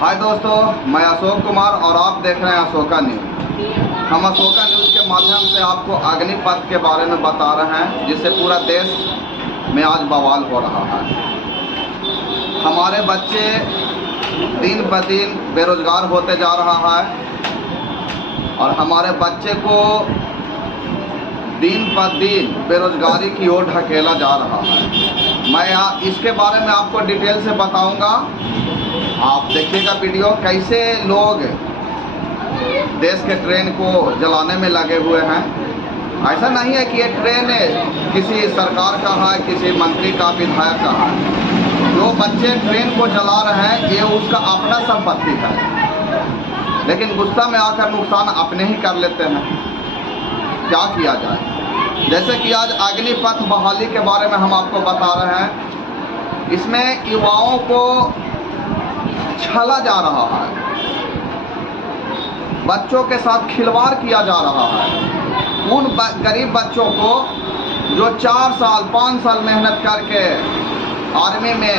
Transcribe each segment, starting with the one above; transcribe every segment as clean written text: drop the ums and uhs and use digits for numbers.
हाय दोस्तों, मैं अशोक कुमार और आप देख रहे हैं अशोका न्यूज़। हम अशोका न्यूज़ के माध्यम से आपको अग्निपथ के बारे में बता रहे हैं, जिससे पूरा देश में आज बवाल हो रहा है। हमारे बच्चे दिन ब दिन बेरोजगार होते जा रहा है और हमारे बच्चे को दिन ब दिन बेरोजगारी की ओर ढकेला जा रहा है। मैं इसके बारे में आपको डिटेल से बताऊंगा। आप देखिएगा वीडियो, कैसे लोग देश के ट्रेन को जलाने में लगे हुए हैं। ऐसा नहीं है कि ये ट्रेन किसी सरकार का है, किसी मंत्री का, विधायक का है। जो बच्चे ट्रेन को जला रहे हैं ये उसका अपना संपत्ति है, लेकिन गुस्सा में आकर नुकसान अपने ही कर लेते हैं। क्या किया जाए? जैसे कि आज अग्निपथ बहाली के बारे में हम आपको बता रहे हैं। इसमें युवाओं को छला जा रहा है, बच्चों के साथ खिलवाड़ किया जा रहा है। उन गरीब बच्चों को जो 4 साल 5 साल मेहनत करके आर्मी में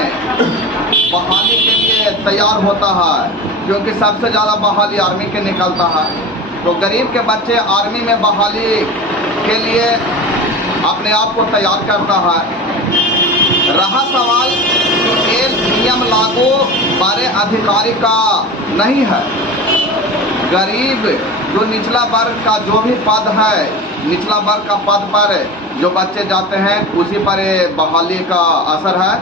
बहाली के लिए तैयार होता है, क्योंकि सबसे ज़्यादा बहाली आर्मी के निकलता है। तो गरीब के बच्चे आर्मी में बहाली के लिए अपने आप को तैयार करता है। रहा सवाल कि ये नियम लागू बड़े अधिकारी का नहीं है। गरीब जो निचला वर्ग का जो भी पद है, निचला वर्ग का पद पर जो बच्चे जाते हैं उसी पर ये बहाली का असर है।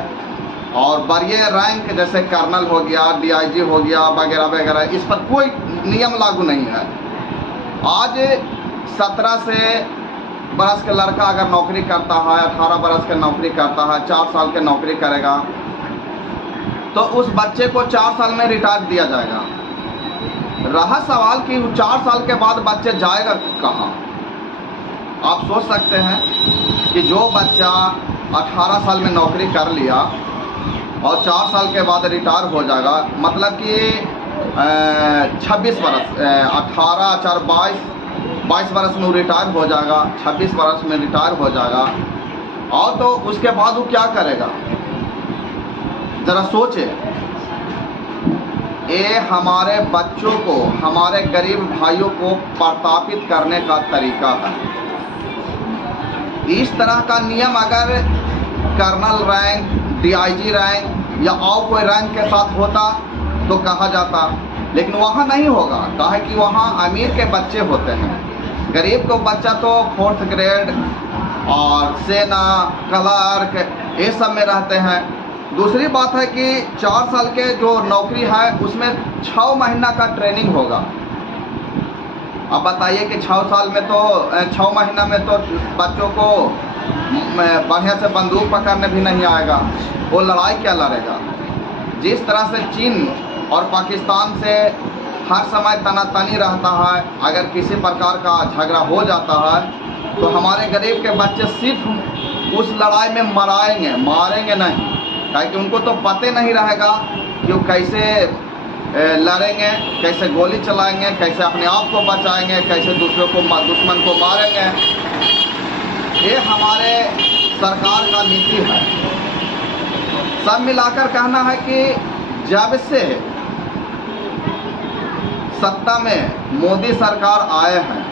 और बड़े रैंक जैसे कर्नल हो गया, DIG हो गया वगैरह वगैरह, इस पर कोई नियम लागू नहीं है। आज 17 से बरस के लड़का अगर नौकरी करता है, 18 बरस के नौकरी करता है, 4 साल के नौकरी करेगा, तो उस बच्चे को 4 साल में रिटायर दिया जाएगा। रहा सवाल कि 4 साल के बाद बच्चे जाएगा कहाँ? आप सोच सकते हैं कि जो बच्चा 18 साल में नौकरी कर लिया और 4 साल के बाद रिटायर हो जाएगा, मतलब कि 26 बरस, 18 4 22 बरस में वो रिटायर हो जाएगा, 26 बरस में रिटायर हो जाएगा। और तो उसके बाद वो क्या करेगा? जरा सोचे। ये हमारे बच्चों को, हमारे गरीब भाइयों को प्रताड़ित करने का तरीका है। इस तरह का नियम अगर कर्नल रैंक, DIG रैंक या और कोई रैंक के साथ होता तो कहा जाता, लेकिन वहाँ नहीं होगा। कहा कि वहाँ अमीर के बच्चे होते हैं, गरीब को बच्चा तो 4th ग्रेड और सेना, क्लर्क ये सब में रहते हैं। दूसरी बात है कि 4 साल के जो नौकरी है उसमें 6 महीना का ट्रेनिंग होगा। अब बताइए कि 6 साल में तो 6 महीना में तो बच्चों को बढ़िया से बंदूक पकड़ने भी नहीं आएगा, वो लड़ाई क्या लड़ेगा? जिस तरह से चीन और पाकिस्तान से हर समय तनातनी रहता है, अगर किसी प्रकार का झगड़ा हो जाता है तो हमारे गरीब के बच्चे सिर्फ उस लड़ाई में मारेंगे नहीं, ताकि उनको तो पता नहीं रहेगा कि वो कैसे लड़ेंगे, कैसे गोली चलाएंगे, कैसे अपने आप को बचाएंगे, कैसे दुश्मन को मारेंगे। ये हमारे सरकार का नीति है। सब मिलाकर कहना है कि जब से सत्ता में मोदी सरकार आए हैं,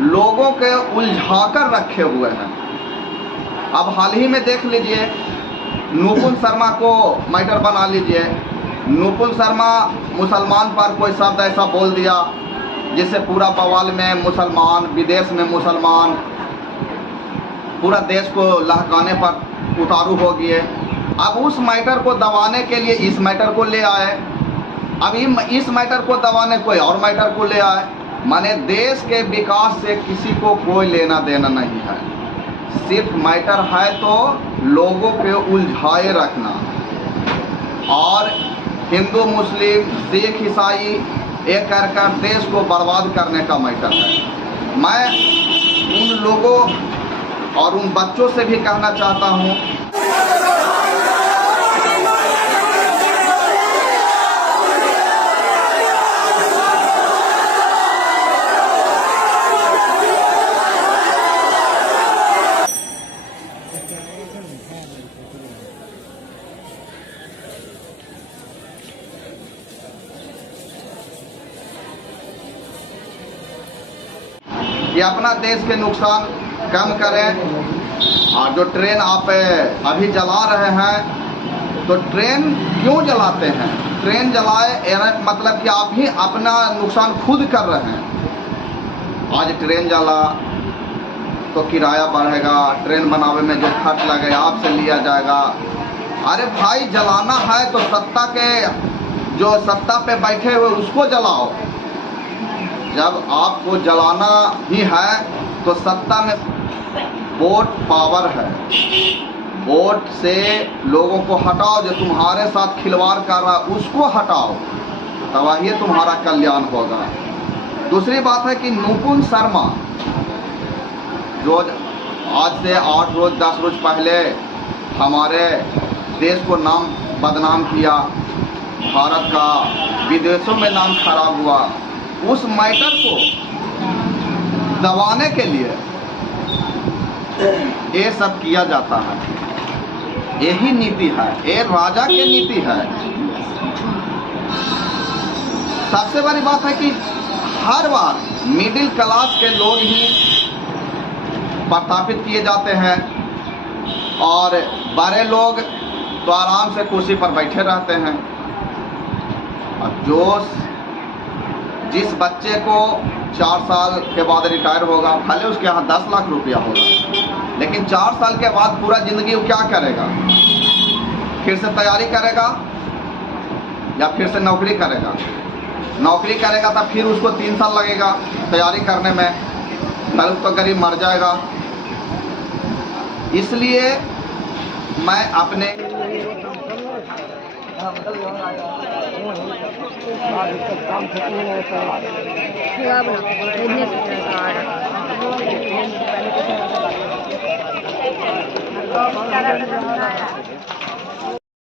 लोगों के उलझाकर रखे हुए हैं। अब हाल ही में देख लीजिए, नुपुर शर्मा को मैटर बना लीजिए। नुपुर शर्मा मुसलमान पर कोई शब्द ऐसा बोल दिया जिससे पूरा बवाल में मुसलमान, विदेश में मुसलमान, पूरा देश को लहकाने पर उतारू हो गए। अब उस मैटर को दबाने के लिए इस मैटर को ले आए, अब इस मैटर को दबाने कोई और मैटर को ले आए। माने देश के विकास से किसी को कोई लेना देना नहीं है। सिर्फ मैटर है तो लोगों के उलझाए रखना और हिंदू, मुस्लिम, सिख, ईसाई एक कर देश को बर्बाद करने का मैटर है। मैं उन लोगों और उन बच्चों से भी कहना चाहता हूँ, कि अपना देश के नुकसान कम करें। और जो ट्रेन आप अभी जला रहे हैं, तो ट्रेन क्यों जलाते हैं? ट्रेन जलाए मतलब कि आप ही अपना नुकसान खुद कर रहे हैं। आज ट्रेन जला तो किराया बढ़ेगा, ट्रेन बनावे में जो खर्च लगेगा आपसे लिया जाएगा। अरे भाई, जलाना है तो सत्ता के जो सत्ता पे बैठे हुए उसको जलाओ। जब आपको जलाना ही है तो सत्ता में वोट पावर है, वोट से लोगों को हटाओ। जो तुम्हारे साथ खिलवाड़ कर रहा है उसको हटाओ, तब वही तुम्हारा कल्याण होगा। दूसरी बात है कि नुपुन शर्मा जो आज से 8 रोज 10 रोज पहले हमारे देश को नाम बदनाम किया, भारत का विदेशों में नाम खराब हुआ, उस मैटर को दबाने के लिए ये सब किया जाता है। यही नीति है, ये राजा की नीति है। सबसे बड़ी बात है कि हर बार मिडिल क्लास के लोग ही प्रतापित किए जाते हैं और बड़े लोग तो आराम से कुर्सी पर बैठे रहते हैं। और जो जिस बच्चे को 4 साल के बाद रिटायर होगा, भले उसके यहाँ 10 लाख रुपया होगा, लेकिन 4 साल के बाद पूरा जिंदगी वो क्या करेगा? फिर से तैयारी करेगा या फिर से नौकरी करेगा? नौकरी करेगा तो फिर उसको 3 साल लगेगा तैयारी करने में, कल तो गरीब मर जाएगा। इसलिए मैं अपने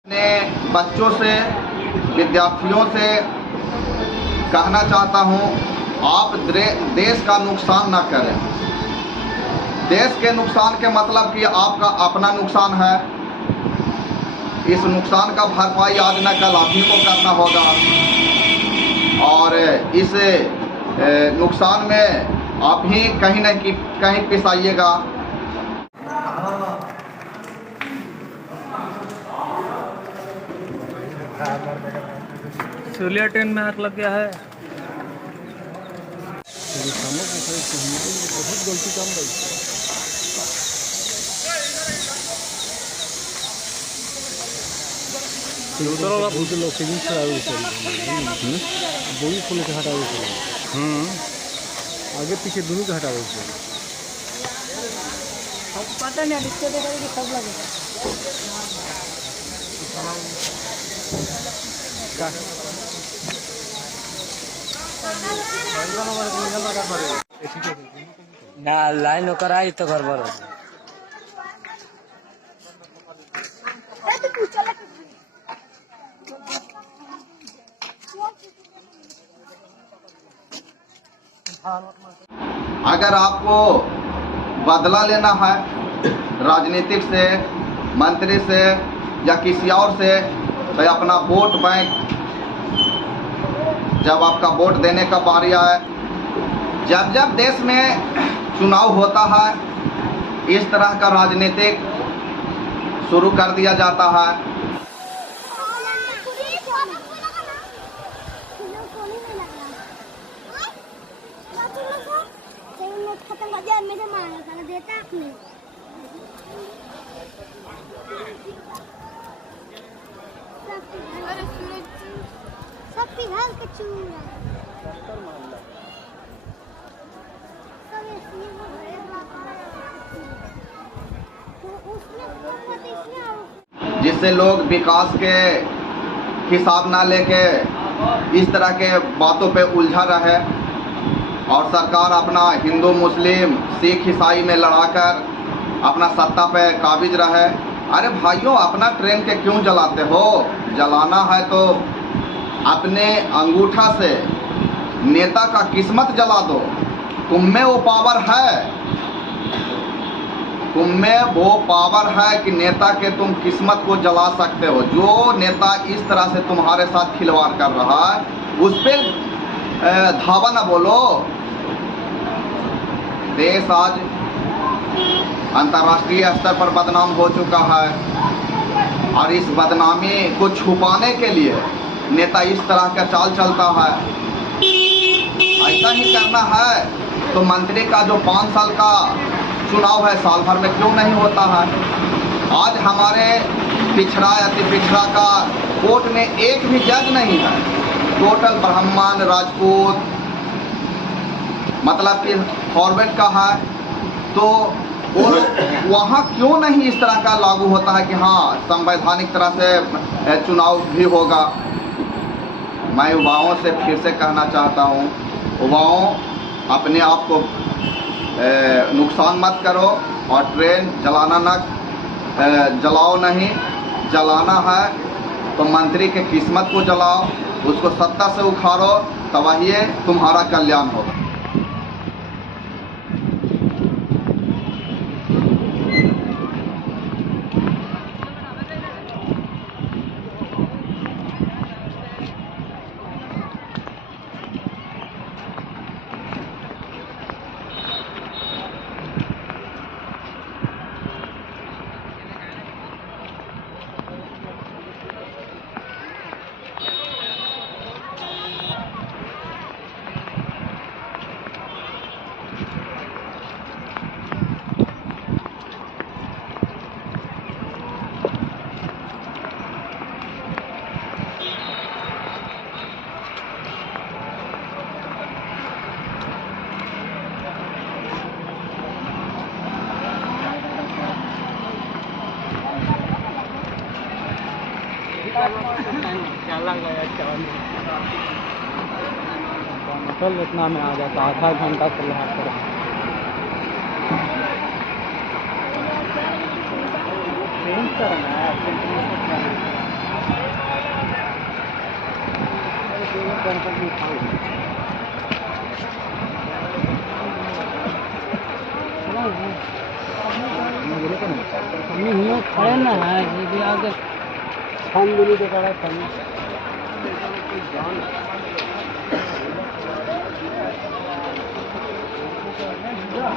अपने बच्चों से, विद्यार्थियों से कहना चाहता हूं, आप देश का नुकसान ना करें। देश के नुकसान के मतलब कि आपका अपना नुकसान है। इस नुकसान का भरपाई आज न कल आप ही को करना होगा और इस नुकसान में आप ही कहीं न कहीं पिसाइएगा। सूर्या ट्रेन में आग लग गया है। बहुत गलती काम भाई। बहुत लोग सेविंग से आए बोई खोले के हटावे से आगे पीछे दोनों के हटावे से पता नहीं इसको देखा कि सब लगेगा। ना लाइन होकर आई तो घर भर अगर आपको बदला लेना है राजनीतिक से, मंत्री से या किसी और से, तो अपना वोट बैंक, जब आपका वोट देने का बारी आए, जब जब देश में चुनाव होता है, इस तरह का राजनीतिक शुरू कर दिया जाता है। जिससे लोग विकास के हिसाब ना लेके इस तरह के बातों पे उलझा रहे और सरकार अपना हिंदू, मुस्लिम, सिख, ईसाई में लड़ाकर अपना सत्ता पे काबिज रहे। अरे भाइयों, अपना ट्रेन के क्यों जलाते हो? जलाना है तो अपने अंगूठा से नेता का किस्मत जला दो। तुम में वो पावर है, तुम में वो पावर है कि नेता के तुम किस्मत को जला सकते हो। जो नेता इस तरह से तुम्हारे साथ खिलवाड़ कर रहा है, उस पर धावा ना बोलो। देश आज अंतर्राष्ट्रीय स्तर पर बदनाम हो चुका है और इस बदनामी को छुपाने के लिए नेता इस तरह का चाल चलता है। ऐसा ही करना है तो मंत्री का जो 5 साल का चुनाव है साल भर में क्यों नहीं होता है? आज हमारे पिछड़ा अति पिछड़ा का कोर्ट में एक भी जज नहीं है, टोटल ब्राह्मण राजपूत मतलब कि फॉरवर्ड का है। तो और वहाँ क्यों नहीं इस तरह का लागू होता है कि हाँ संवैधानिक तरह से चुनाव भी होगा? मैं युवाओं से फिर से कहना चाहता हूँ, युवाओं अपने आप को नुकसान मत करो और ट्रेन जलाओ नहीं, जलाना है तो मंत्री के किस्मत को जलाओ, उसको सत्ता से उखाड़ो, तभी तुम्हारा कल्याण होगा। मतलब इतना में आ जाता, आधा घंटा से लगा कर खड़े ना है यदि आगे छान दिली तो करा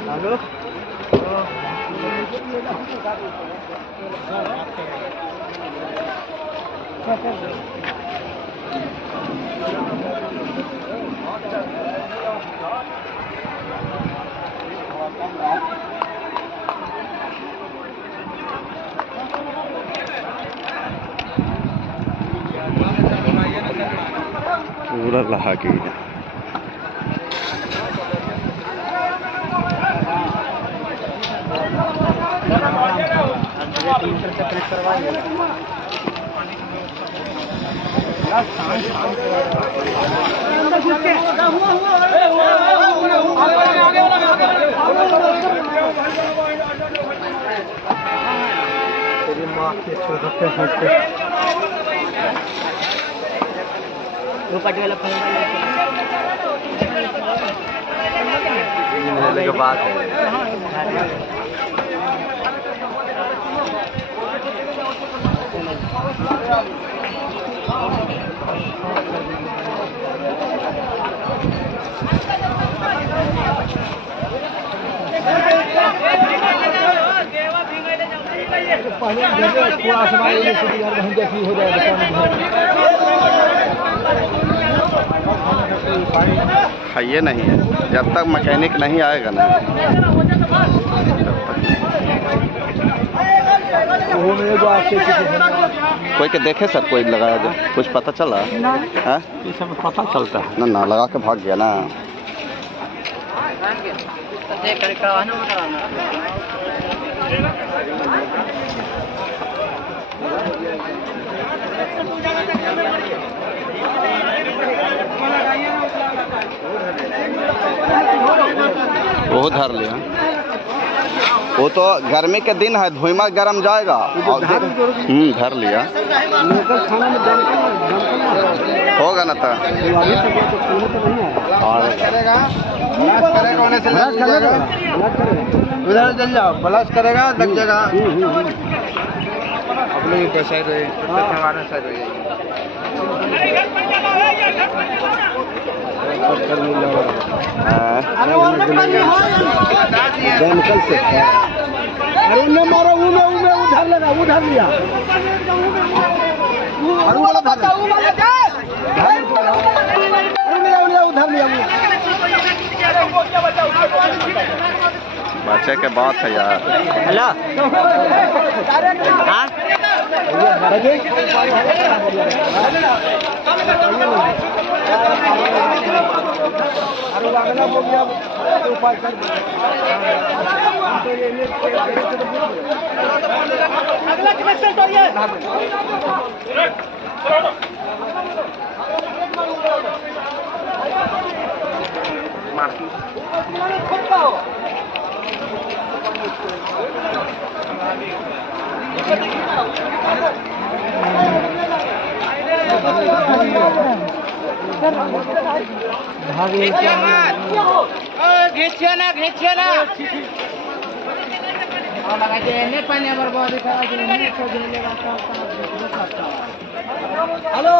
हेलो पूरा लहा के तेरी माँ के छोटे वो पटी वाला के बाद ये नहीं है जब तक मैकेनिक नहीं आएगा ना। कोई के देखे सर, कोई लगाया दे, कुछ पता चला है? ये सब पता चलता है ना लगा के भाग गया ना। वो धर लिया, वो तो गर्मी के दिन है, धुआं गरम जाएगा। धर लिया होगा ना तो उधर चल जाओ, ब्लास्ट करेगा लग जाएगा। लोग साइड रहे साइड हो जाएगी। निकल से अरे उन्हें मारो उन्हें उधर लगा उधर लिया उधर लिया बच्चे के बात है यार। हेलो हाँ उपाय कर अगला कनेक्शन करिए घिचियो ना पानी बर्बाद हेलो